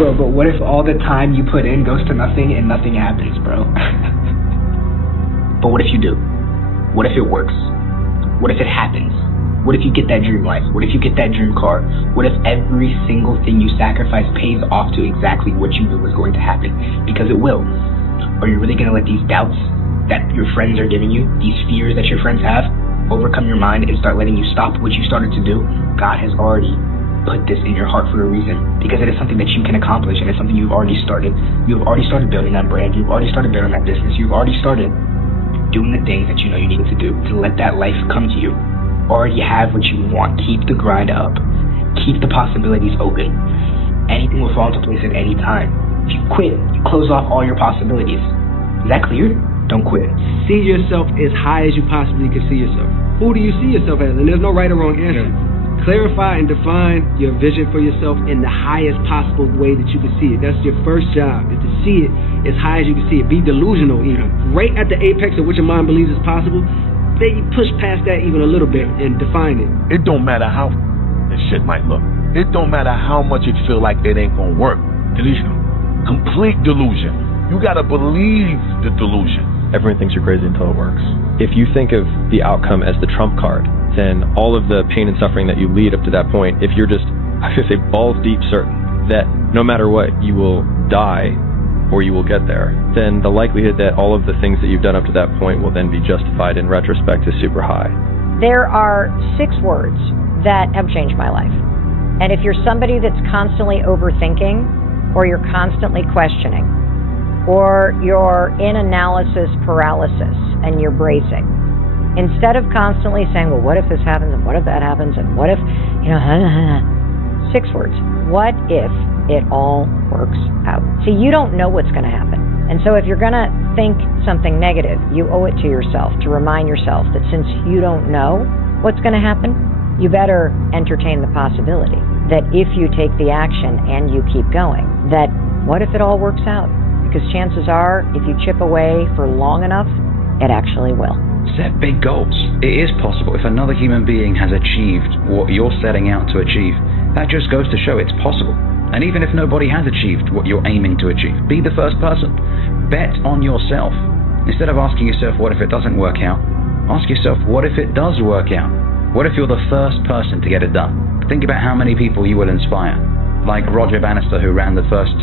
Bro, but what if all the time you put in goes to nothing and nothing happens, bro? But what if you do? What if it works? What if it happens? What if you get that dream life? What if you get that dream car? What if every single thing you sacrifice pays off to exactly what you knew was going to happen? Because it will. Are you really going to let these doubts that your friends are giving you, these fears that your friends have, overcome your mind and start letting you stop what you started to do? God has already put this in your heart for a reason, because it is something that you can accomplish, and it's something you've already started. You've already started building that brand. You've already started building that business. You've already started doing the things that you know you need to do to let that life come to you. Already have what you want. Keep the grind up. Keep the possibilities open. Anything will fall into place at any time. If you quit, you close off all your possibilities. Is that clear? Don't quit. See yourself as high as you possibly can see yourself. Who do you see yourself as? And there's no right or wrong answer. Yeah. Clarify and define your vision for yourself in the highest possible way that you can see it. That's your first job, is to see it as high as you can see it. Be delusional even. Right at the apex of what your mind believes is possible, then you push past that even a little bit and define it. It don't matter how this shit might look. It don't matter how much it feel like it ain't gonna work. Delusional. Complete delusion. You gotta believe the delusion. Everyone thinks you're crazy until it works. If you think of the outcome as the trump card, then all of the pain and suffering that you lead up to that point, if you're just, I should say, balls deep certain that no matter what, you will die or you will get there, then the likelihood that all of the things that you've done up to that point will then be justified in retrospect is super high. There are 6 words that have changed my life. And if you're somebody that's constantly overthinking, or you're constantly questioning, or you're in analysis paralysis and you're bracing, instead of constantly saying, well, what if this happens, and what if that happens, and what if, 6 words. What if it all works out? See, you don't know what's going to happen. And so if you're going to think something negative, you owe it to yourself to remind yourself that since you don't know what's going to happen, you better entertain the possibility that if you take the action and you keep going, that what if it all works out? Because chances are, if you chip away for long enough, it actually will. Set big goals. It is possible. If another human being has achieved what you're setting out to achieve, that just goes to show it's possible. And even if nobody has achieved what you're aiming to achieve, be the first person. Bet on yourself. Instead of asking yourself, what if it doesn't work out? Ask yourself, what if it does work out? What if you're the first person to get it done? Think about how many people you will inspire. Like Roger Bannister, who ran the first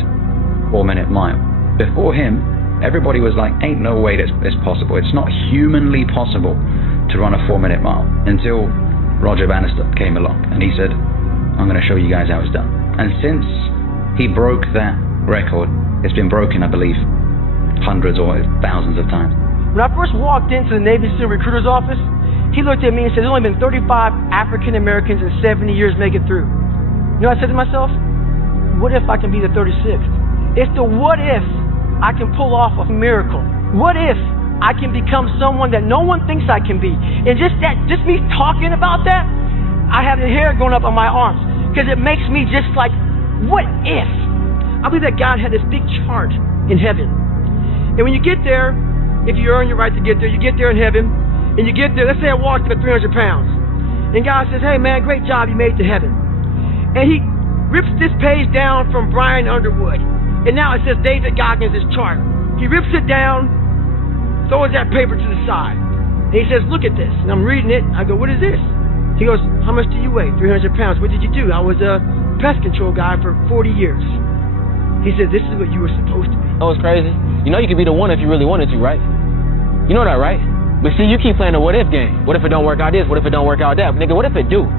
4-minute mile. Before him, everybody was like, ain't no way this is possible. It's not humanly possible to run a 4-minute mile, until Roger Bannister came along and he said, I'm going to show you guys how it's done. And since he broke that record, it's been broken, I believe, hundreds or thousands of times. When I first walked into the Navy SEAL recruiter's office, he looked at me and said, there's only been 35 African Americans in 70 years make it through. You know what I said to myself? What if I can be the 36th? It's the what if I can pull off a miracle. What if I can become someone that no one thinks I can be? And just me talking about that, I have the hair going up on my arms, because it makes me just like, what if? I believe that God had this big chart in heaven. And when you get there, if you earn your right to get there, you get there in heaven, and you get there, let's say I walked at 300 pounds. And God says, hey man, great job, you made it to heaven. And he rips this page down from Brian Underwood. And now it says David Goggins' chart. He rips it down, throws that paper to the side. And he says, look at this. And I'm reading it. I go, what is this? He goes, how much do you weigh? 300 pounds. What did you do? I was a pest control guy for 40 years. He said, this is what you were supposed to be. Oh, it's crazy. You know you could be the one if you really wanted to, right? You know that, right? But see, you keep playing the what-if game. What if it don't work out this? What if it don't work out that? Nigga, what if it do?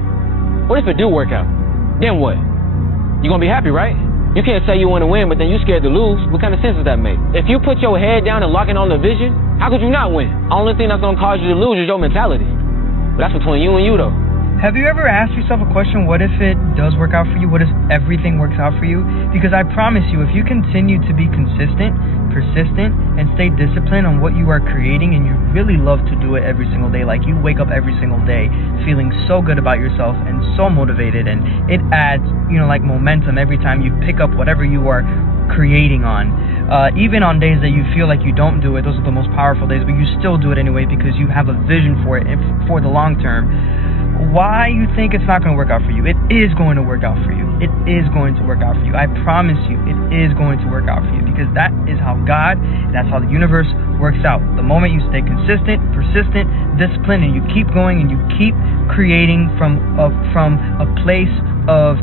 What if it do work out? Then what? You gonna be happy, right? You can't say you want to win, but then you scared to lose. What kind of sense does that make? If you put your head down and lock in on the vision, how could you not win? Only thing that's going to cause you to lose is your mentality. But that's between you and you, though. Have you ever asked yourself a question, what if it does work out for you? What if everything works out for you? Because I promise you, if you continue to be consistent, persistent, and stay disciplined on what you are creating, and you really love to do it every single day, like you wake up every single day feeling so good about yourself and so motivated, and it adds, like momentum every time you pick up whatever you are creating on. Even on days that you feel like you don't do it, those are the most powerful days, but you still do it anyway because you have a vision for it for the long term. Why you think it's not going to work out for you? It is going to work out for you. it is going to work out for you. I promise you, it is going to work out for you, because that is how God, that's how the universe works out. The moment you stay consistent, persistent, disciplined, and you keep going and you keep creating from a place of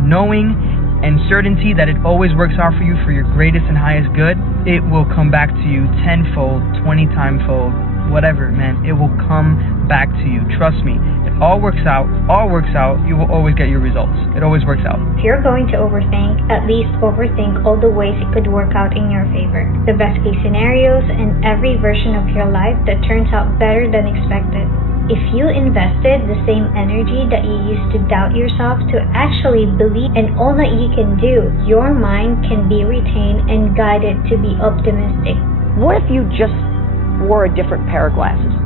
knowing and certainty that it always works out for you for your greatest and highest good, it will come back to you tenfold, 20-timefold, whatever, man. It will come back to you. Trust me. It all works out. You will always get your results. It always works out. If you're going to overthink, at least overthink all the ways it could work out in your favor. The best case scenarios and every version of your life that turns out better than expected. If you invested the same energy that you used to doubt yourself to actually believe in all that you can do, your mind can be retained and guided to be optimistic. What if you just wore a different pair of glasses?